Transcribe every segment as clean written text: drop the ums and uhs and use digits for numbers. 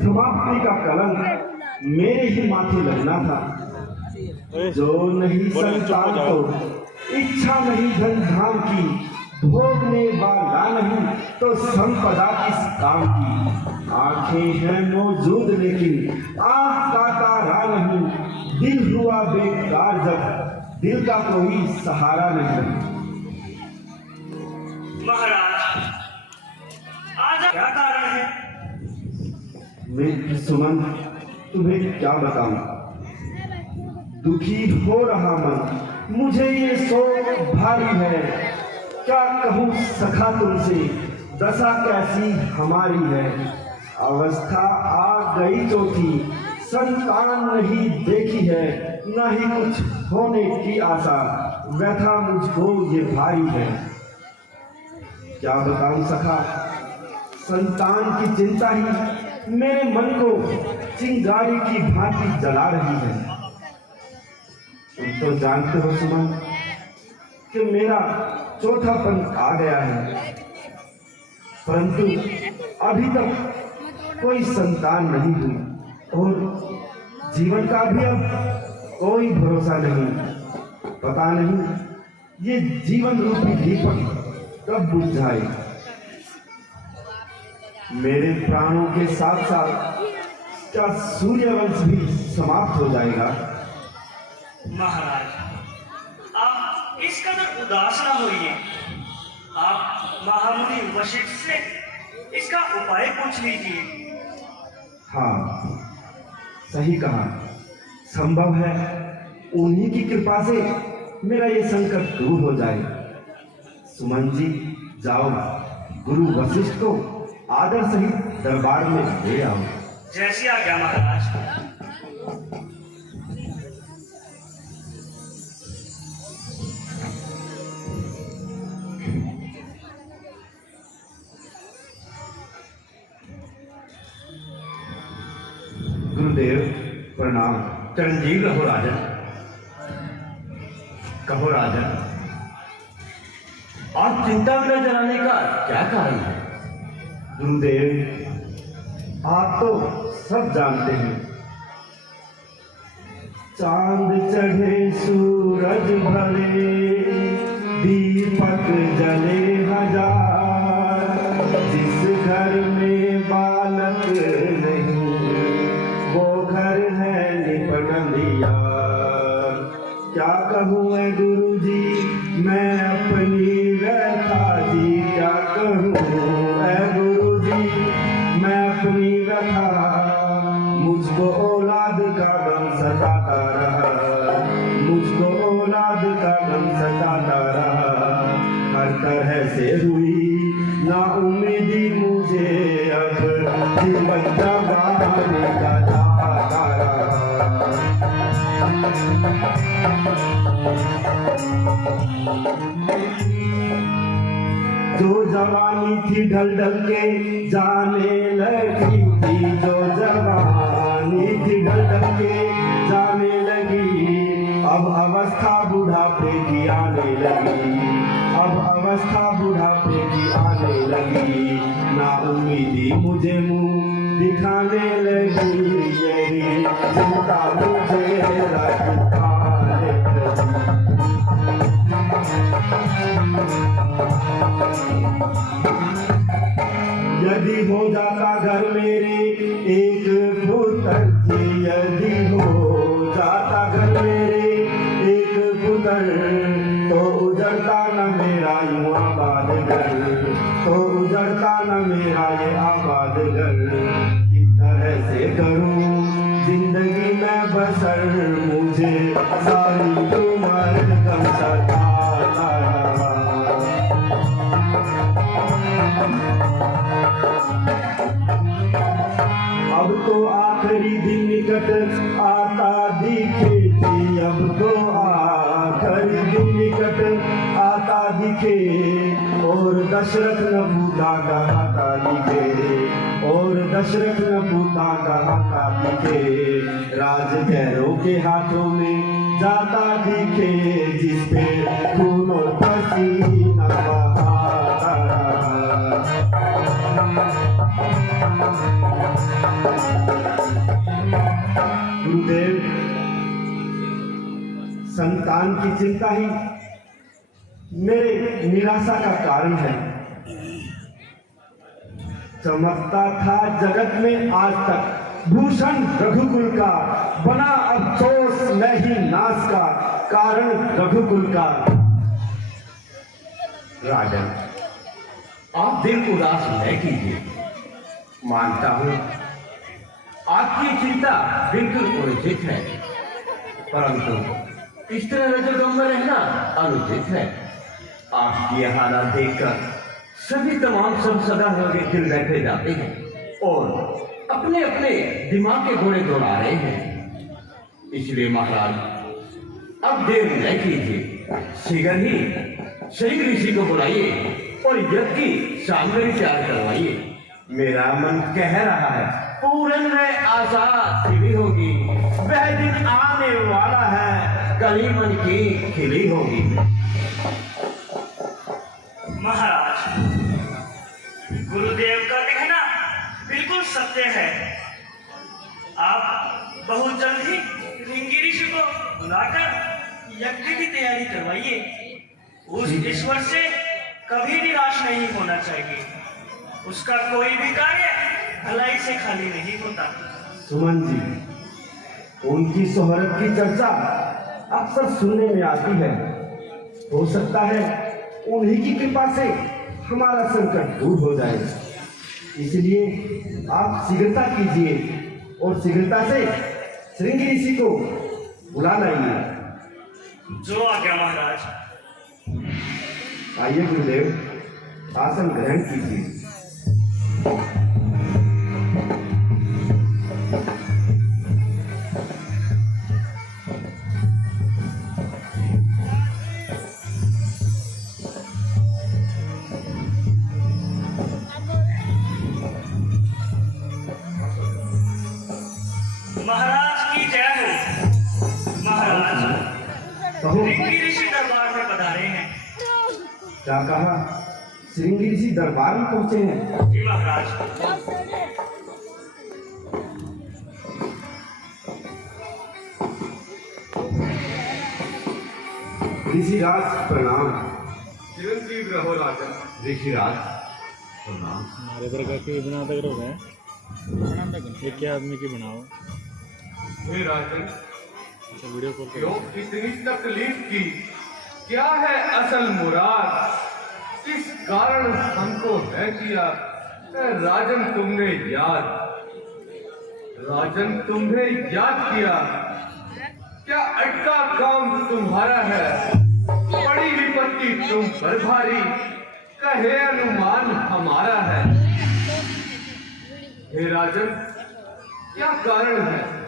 समाप्ति का कलंक मेरे ही माथे लगना था। जो नहीं संतान तो इच्छा नहीं धन धाम की, भोगने वाला नहीं तो संपदा किस काम की। आंखें हैं मौजूद लेकिन आंख का तारा नहीं, दिल हुआ बेकार जब दिल का कोई सहारा नहीं। महाराज, आज क्या कारण है? मैं सुमन तुम्हें क्या बताऊं, दुखी हो रहा मन, मुझे ये शोक भारी है। क्या कहूँ सखा तुमसे, दशा कैसी हमारी है। अवस्था आ गई चौथी, संतान नहीं देखी है, न ही कुछ होने की आशा, व्यथा मुझको ये भारी है। क्या बताऊं सखा, संतान की चिंता ही मेरे मन को चिंगारी की भांति जला रही है। तुम तो जानते हो सुमन कि मेरा चौथापन आ गया है, परंतु अभी तक कोई संतान नहीं हुई और जीवन का भी अब कोई भरोसा नहीं। पता नहीं ये जीवन रूपी दीपक कब बुझ जाए। मेरे प्राणों के साथ साथ क्या सूर्यवंश भी समाप्त हो जाएगा? महाराज, आप इस कदर उदास ना होइए। आप महामुनि वशिष्ठ से इसका उपाय पूछ लीजिए। हाँ, सही कहा। संभव है उन्हीं की कृपा से मेरा ये संकट दूर हो जाए। सुमन जी, जाओ गुरु वशिष्ठ को आदर सहित दरबार में ले आओ। जैसी आज्ञा महाराज। गुरुदेव प्रणाम। चिरंजीव रहो राजन। कहो राजन, आज चिंता में जलाने का क्या कारण है? गुरुदेव आप तो सब जानते हैं, चांद चढ़े सूरज भरे दीपक जले हजार, जिस घर में बालक नहीं वो घर है निपट लिया। क्या कहूँ मैं गुरु जी मैं अपनी व्यथा जी, क्या कहूँ मैं गुरु जी मैं अपनी व्यथा। मुझको औलाद का गम सताता रहा, मुझको औलाद का गम सताता रहा। हर तरह से हुई ना उम्मीदी मुझे, अब जीवन जगाने का चाहता रहा। जो जवानी थी ढल ढल के जाने लगी थी, जो जवानी थी ढल ढल के जाने लगी, अब अवस्था बुढ़ापे की आने लगी, अब अवस्था बुढ़ापे की आने लगी। ना उम्मीदी मुझे मुंह दिखाने लगी, यही चिंता मुझे रखने लगी। यदि हो जाता घर मेरे एक पुत्र जी, यदि हो जाता घर मेरे एक पुत्र, तो उजड़ता न मेरा यूं आबाद घर, तो उजड़ता न मेरा ये आबाद घर। किस तरह से करूं जिंदगी में बसर, मुझे सारी उम्र गम सताता रहा। अब तो आखिरी दिन निकट आता दिखे जी, अब तो आखिरी दिन निकट आता दिखे, और दशरथ न पूता कहता दिखे, और दशरथ न पूता कहता दिखे। राज गैरों के हाथों में जाता दिखे, जिसपे खून और पसीना बहाता रहा। संतान की चिंता ही मेरे निराशा का कारण है। चमकता था जगत में आज तक भूषण रघुकुल का, बना अफसोस मैं ही नाश का, कारण रघुकुल का। राजन, आप दिल उदास न कीजिए। मानता हूं आपकी चिंता बिल्कुल उचित है, परंतु इस तरह रजोगम में रहना अनुचित है। आपकी यह हालत देखकर सभी तमाम सब सदा होकर खिल बैठे जाते हैं और अपने अपने दिमाग के घोड़े दौड़ा रहे हैं। इसलिए महाराज, अब देर न कीजिए, शीघ्र ही शहीद ऋषि को बुलाइए और यज्ञ की सामग्री तैयार करवाइए। मेरा मन कह रहा है पूर्ण आशा खिली होगी, वह दिन आने वाला है, कली मन की खिली होगी। महाराज, गुरुदेव का कहना बिल्कुल सत्य है। आप बहुत जल्द ही ऋषि ऋषि को बुलाकर यज्ञ की तैयारी करवाइए। उस ईश्वर से कभी निराश नहीं होना चाहिए। उसका कोई भी कार्य भलाई से खाली नहीं होता। सुमन जी, उनकी शोहरत की चर्चा अक्सर सुनने में आती है। हो सकता है उन्हीं की कृपा से हमारा संकट दूर हो जाए। इसलिए आप शीघ्रता कीजिए और शीघ्रता से श्रृंगी ऋषि को बुला लाइए। जो आज्ञा महाराज। आइए गुरुदेव, आसन ग्रहण कीजिए। महाराज की जय हो। महाराज, कहो, ऋषि ऋषि दरबार में पधारे हैं। क्या कहा? श्रृंगी ऋषि दरबार में पहुंचे हैं? जी महाराज। ऋषिराज प्रणाम। चिरंजीव रहो राजन। ऋषिराज प्रणाम। हमारे वर्ग की बना तक रहो है एक क्या आदमी की बनाओ। हे राजन, अच्छा वीडियो कॉल क्यों इतनी तकलीफ की? क्या है असल मुराद? किस कारण हमको है किया? राजन तुमने याद किया? क्या अटका काम तुम्हारा है? बड़ी विपत्ति तुम पर भारी, कहे अनुमान हमारा है। हे राजन, क्या कारण है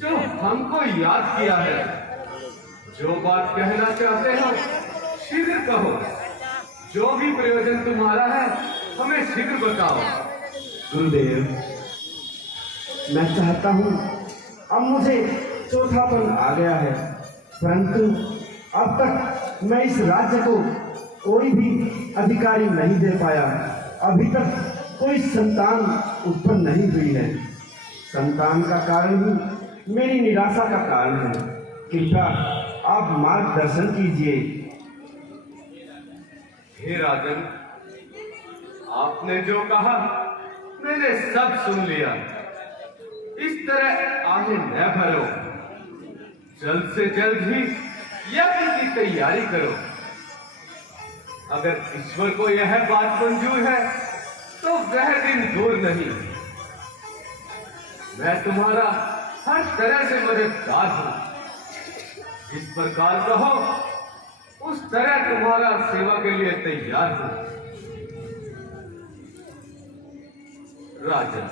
जो हमको याद किया है? जो बात कहना चाहते हो शीघ्र कहो। जो भी प्रयोजन तुम्हारा है हमें शीघ्र बताओ। गुरुदेव, मैं चाहता हूँ, अब मुझे चौथापन आ गया है, परंतु अब तक मैं इस राज्य को कोई भी अधिकारी नहीं दे पाया। अभी तक कोई संतान उत्पन्न नहीं हुई है। संतान का कारण ही मेरी निराशा का कारण है। कृपया आप मार्गदर्शन कीजिए। हे राजन, आपने जो कहा मैंने सब सुन लिया। इस तरह आगे न भरो, जल्द से जल्द ही यज्ञ की तैयारी करो। अगर ईश्वर को यह बात मंजूर है तो वह दिन दूर नहीं। मैं तुम्हारा हर तरह से मददगार हूं। जिस प्रकार कहो उस तरह तुम्हारा सेवा के लिए तैयार हूं। राजन,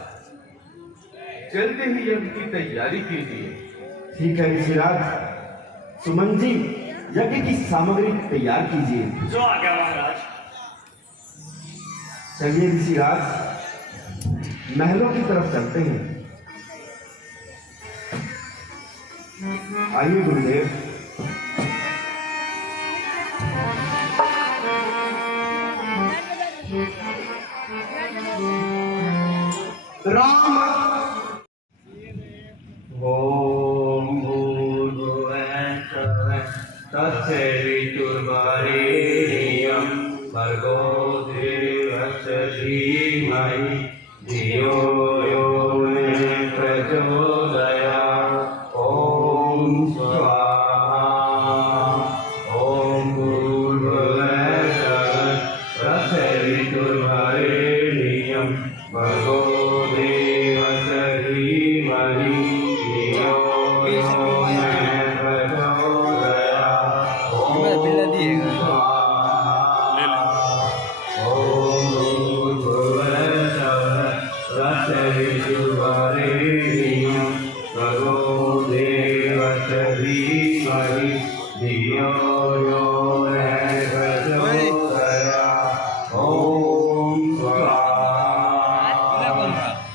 जल्दी ही यज्ञ की तैयारी कीजिए। ठीक है ऋषिराज। सुमन जी, यज्ञ की सामग्री तैयार कीजिए। जो आज्ञा महाराज। चलिए ऋषिराज, महलों की तरफ चलते हैं। आइए गुरुदेव। राम ओम भूर्भुवः तत्सवितुर्वरेण्यं भर्गो देवस्य धीमहि धियो यो न प्रचोदयात्। ॐ स्वाहा। ॐ भूर्भुवः तत्सवितुर्वरेण्यं भर्गो देवस्य धीमहि धियो यो न प्रचोदयात्। ॐ स्वाहा। ॐ भूर्भुवः तत्सवितुर्वरेण्यं भर्गो देवस्य धीमहि धियो यो न प्रचोदयात्। ॐ स्वाहा।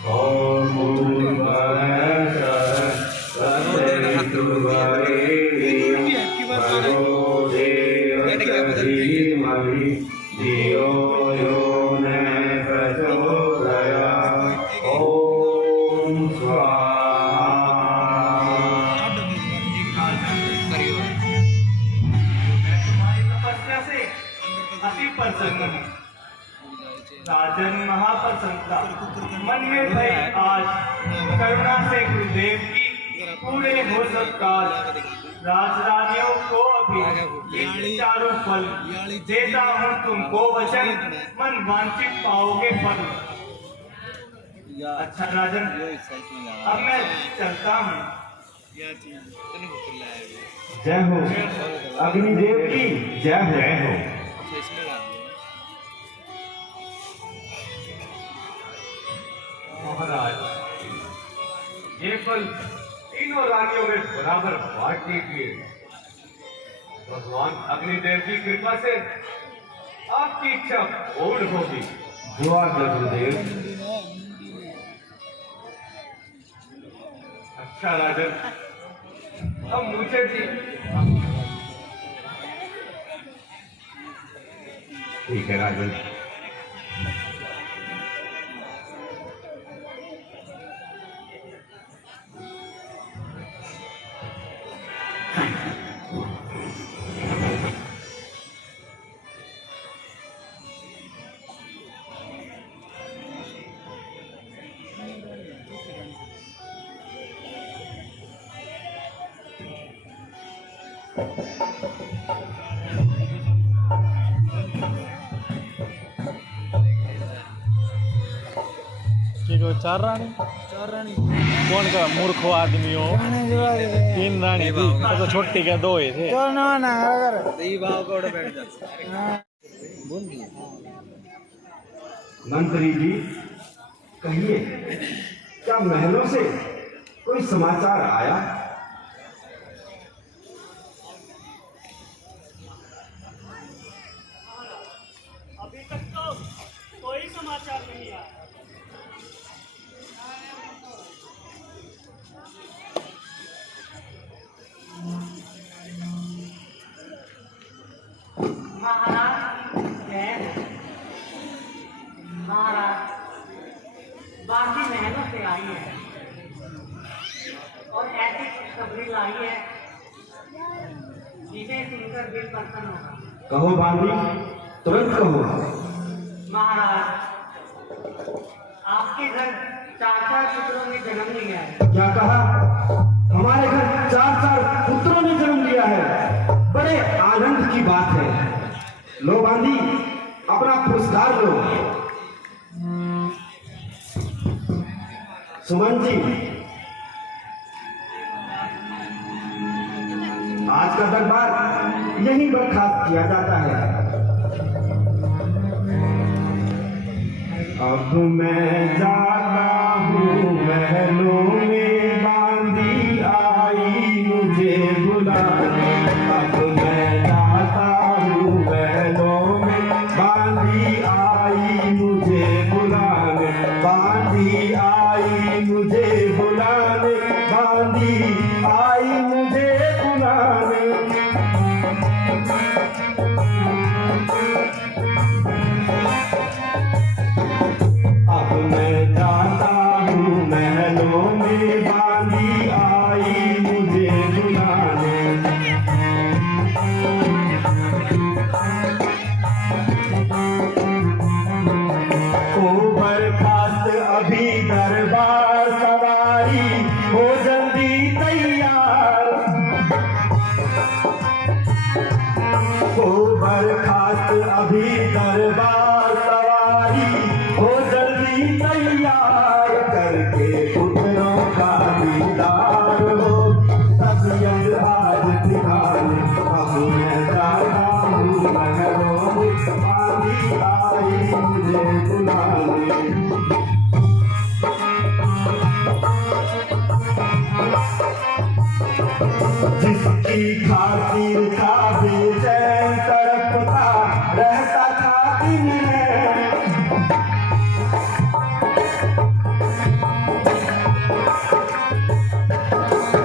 ॐ भूर्भुवः तत्सवितुर्वरेण्यं भर्गो देवस्य धीमहि धियो यो न प्रचोदयात्। ॐ स्वाहा। तुम्हारी तपस्या से अति प्रसन्न हूँ। राजन महाप्रसन्नता मन में भई आज करुणा से गुरुदेव की पूरे हो सत्कार। राजरानियों को अभी ये चारों फल देता हूँ तुमको वचन, मन वांछित पाओगे फल। अच्छा राजन, अब मैं चलता हूँ। जय हो अग्निदेव की जय हो। महाराज, ये फल तीनों रानियों में बराबर बांट दीजिए। भगवान अग्निदेव की कृपा से आपकी इच्छा पूर्ण होगी। दुआ गुरुदेव। अच्छा राजन, अब मुझे भी ठीक है राजन। चार रानी कौन का मूर्ख आदमी हो? तीन रानी थी तो छोटी क्या दो ही थे। मंत्री जी कहिए, क्या महलों से कोई समाचार आया? अभी तक तो कोई समाचार नहीं आया। महाराज बाकी महलों से आई है और ऐसी खुशखबरी लाई है जिसे सुनकर दिल प्रसन्न होगा। कहो बांधी, तुरंत कहो। महाराज, आपके घर चार पुत्रों ने जन्म लिया है। क्या कहा? हमारे घर चार पुत्रों ने जन्म लिया है। बड़े आनंद की बात है। लो बांधी, अपना पुरस्कार लो। सुमन जी, आज का दरबार यहीं बर्खास्त किया जाता है। अब मैं जाता हूँ महलों में, बांधी आई मुझे बुलाने। अब मैं जाता हूँ महलों में, बांधी आई मुझे बुलाने। बांधी आई मुझे बुलाने, बांधी आई मुझे बुलाने। अब मैं जाता हूँ महलों में, बांधी आई मुझे बुलाने। दरबार सवारी हो जल्दी तैयार, हो बरखास्त अभी दरबार सवारी हो जल्दी तैयार, करके पुत्रों का दीदार हो तबीयत आज दिखाने, अब मैं जाता हूँ महरों में, आंधी आई मुझे बुलाने। जिसकी खातिर था बेचैन तड़पता रहता था दिन में,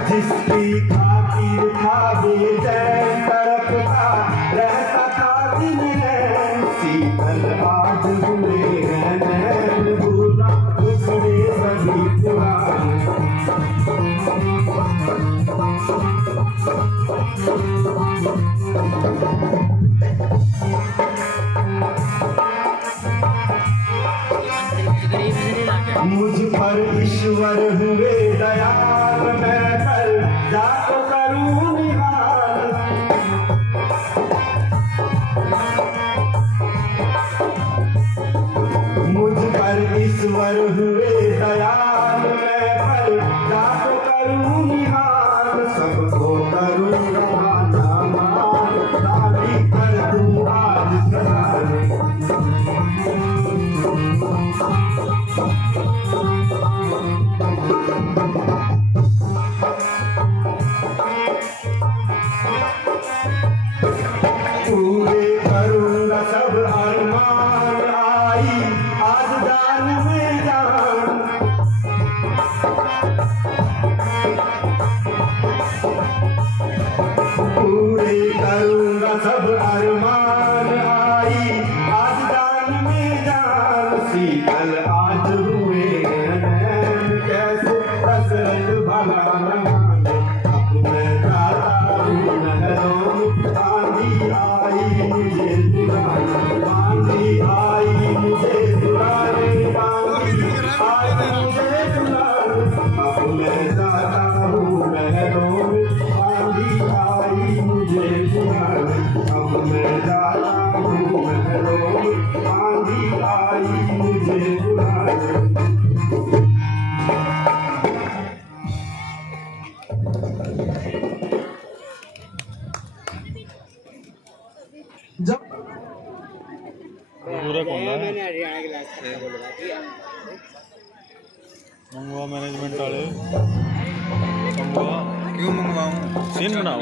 जिसकी खातिर था बेचैन तड़पता रहता था दिन में, शीतल आज हुए हैं नैन, भूला उखड़े सभी पुराने। मुझ पर ईश्वर हुए दयाल, मैं कर जा तो करूं निहाल, मुझ पर ईश्वर हुए दयाल, मैं पर जा तो करूं निहाल, सबको करूं रवाना मान, दादी कर दूं आज कराने। पूरे करूंगा सब अरमान, आई आज जान में जान, पूरे करूंगा सब अरमान, आई आज जान में जान, शीतल आज हुए नैन, कैसे हसरत भला न माने, अब मैं जाता हूँ महरों में, आंधी आई मुझे बुलाने, आंधी आई मुझे बुलाने, आंधी आई मुझे बुलाने, अब मैं जाता हूँ महरों में, आंधी आई मुझे बुलाने, अब मैं जाता हूँ महरों में, आंधी आई मुझे बुलाने। पूरा कौन है मंगवा मैनेजमेंट वाले, मंगवा क्यों मंगवाऊं? सीन बनाओ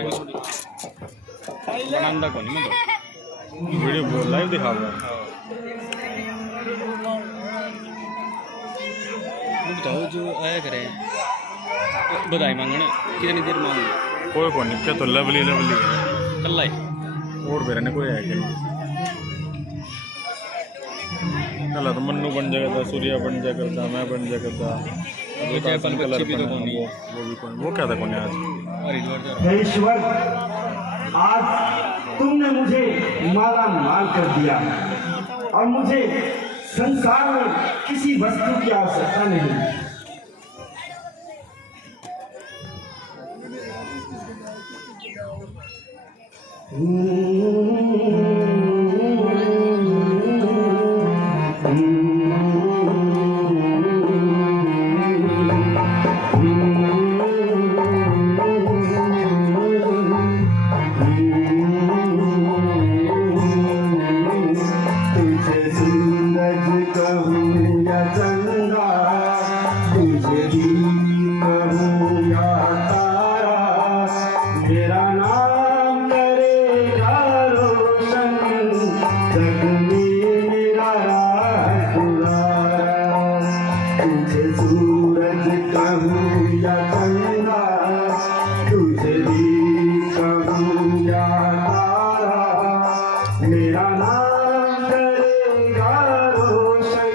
बनांदा कौन मैं वीडियो लाइव दिखाऊंगा। बताओ जो आया करें बधाई मांगना कितनी देर मांगना, कोई कौन नहीं क्या तो लवली लवली कल ही और मेरा ने कोई है क्या कल तो मन्नू बन जाएगा था, सूर्या बन जाएगा था, मैं बन जाएगा था, वो चाहे पल कलर बच्ची भी तो कौन वो भी कौन, वो क्या था कौन आज। हरिद्वार जा हे ईश्वर, आज तुमने मुझे माला माल कर दिया और मुझे संसार में किसी वस्तु की आवश्यकता नहीं। तुझे सूरज कहूँ या चंदा, तुझे दीप कहूँ या तारा, मेरा नाम करेगा रोशन, जग में मेरा राज दुलारा। तुझे सूरज कहूँ या चंदा, तुझे दीप कहूँ या तारा, मेरा नाम करेगा रोशन,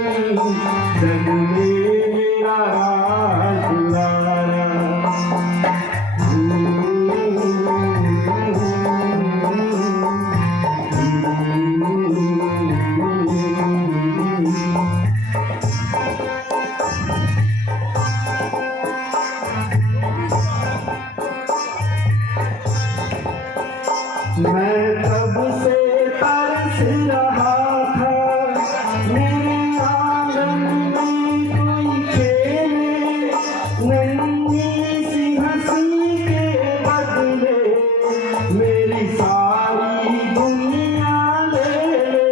जग में मेरा राज दुलारा। मैं तब से तरस रहा था मेरे आंगन में कोई खेले, नन्ही सी हंसी के बदले मेरी सारी दुनिया ले ले।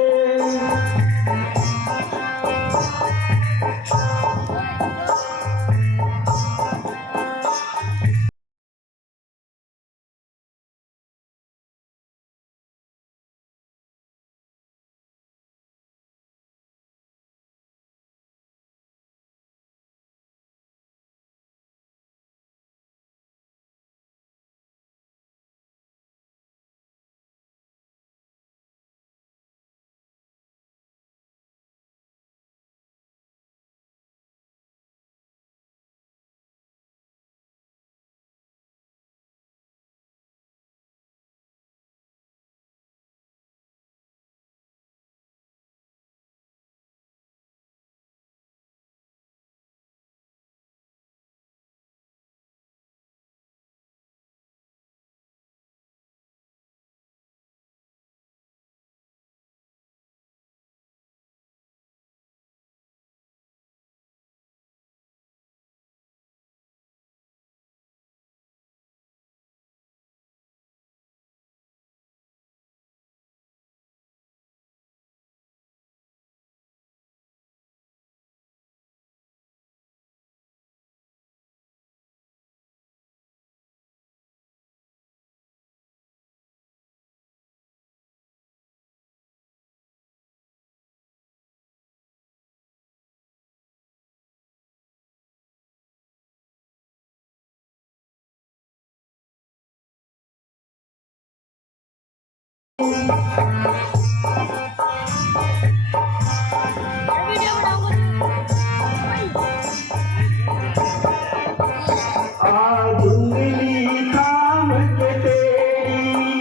आज उंगली थाम के तेरी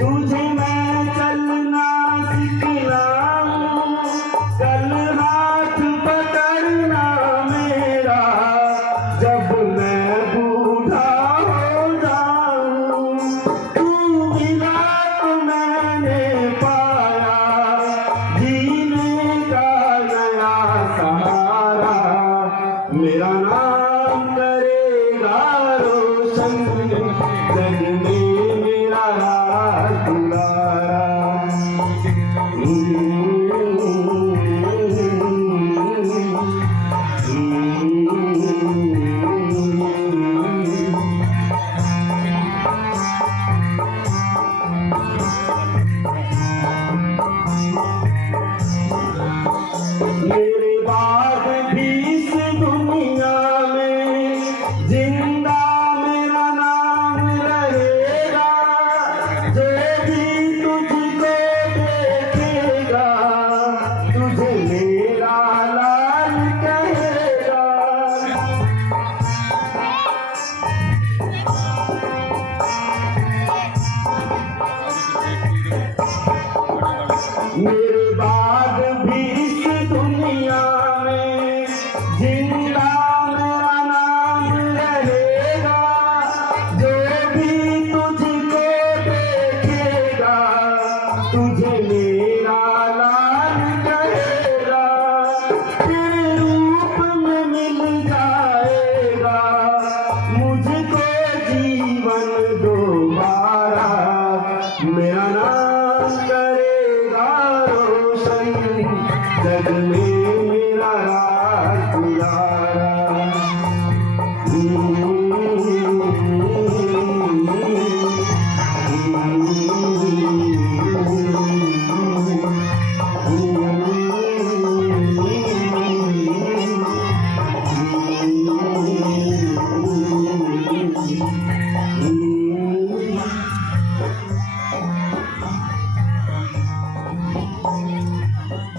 तुझे मैं चलना सिखलाऊं, कल हाथ पकड़ना मेरा जब मैं बूढ़ा हो जाऊं। तू मिला तो मैंने पाया जीने का नया सहारा, मेरा नाम करेगा रोशन जग में मेरा हाथ दुलारा। मेरे बाद भी इस दुनिया में जिंदा मेरा नाम रहेगा, जो भी तुझको देखेगा तुझे मेरा लाल कहेगा। मेरे बाद भी इस दुनिया में जिंदा मेरा नाम रहेगा, जो भी तुझको देखेगा तुझे मेरा लाल कहेगा। तेरे रूप में मिल जाएगा मुझको जीवन दोबारा, मेरा नाम करेगा रोशन जग में मेरा राज दुलारा।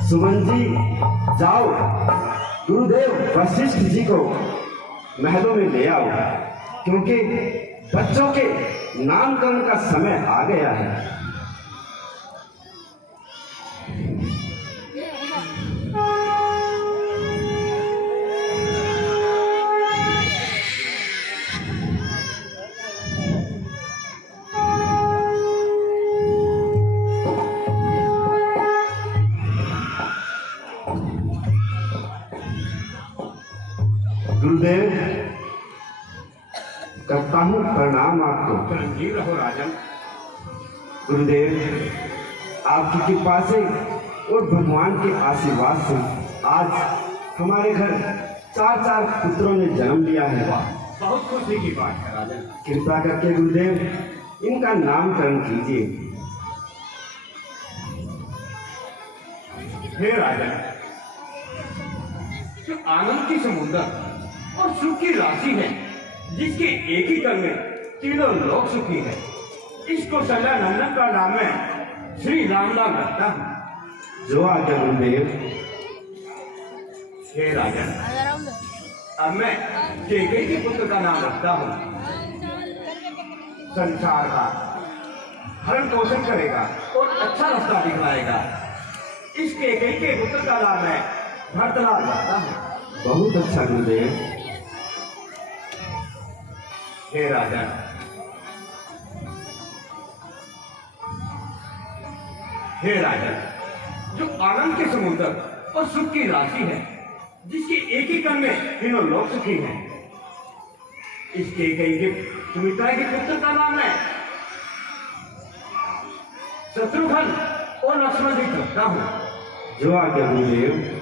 सुमन जी जाओ, गुरुदेव वशिष्ठ जी को महलों में ले आओ, क्योंकि बच्चों के नामकरण का समय आ गया है। गुरुदेव, करता हूँ प्रणाम आपको। चिरंजीव रहो राजन। गुरुदेव, आपकी कृपा से और भगवान के आशीर्वाद से आज हमारे घर 4 पुत्रों ने जन्म लिया है। बहुत खुशी की बात है राजन। कृपा करके गुरुदेव इनका नामकरण कीजिए। हे राजन, जो आनंद की समुद्र और सुख की राशि है, जिसके एक ही कण में तीनों लोक सुखी है, इसको सदा नंदन का नाम है श्री राम नाम रखता हूँ। जो आज्ञा गुरुदेव। हे राजन, अब मैं केकई के पुत्र का नाम रखता हूँ। संसार का भरण पोषण करेगा और अच्छा रास्ता दिखलाएगा। इस केकई के पुत्र का नाम मैं भरतलाल रखता हूँ। बहुत अच्छा गुरुदेव। हे राजन, हे राजन, जो आनंद के समुद्र और सुख की राशि है, जिसके एक ही कण में तीनों लोक सुखी हैं, इसके कई के सुमित्रा के पुत्र का नाम है शत्रुघ्न और लक्ष्मण जी रखता हूँ। जो आज्ञा गुरुदेव।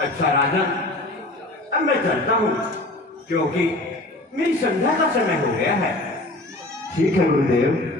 अच्छा राजन, अब मैं चलता हूँ, क्योंकि मेरी संध्या का समय हो गया है। ठीक है गुरुदेव।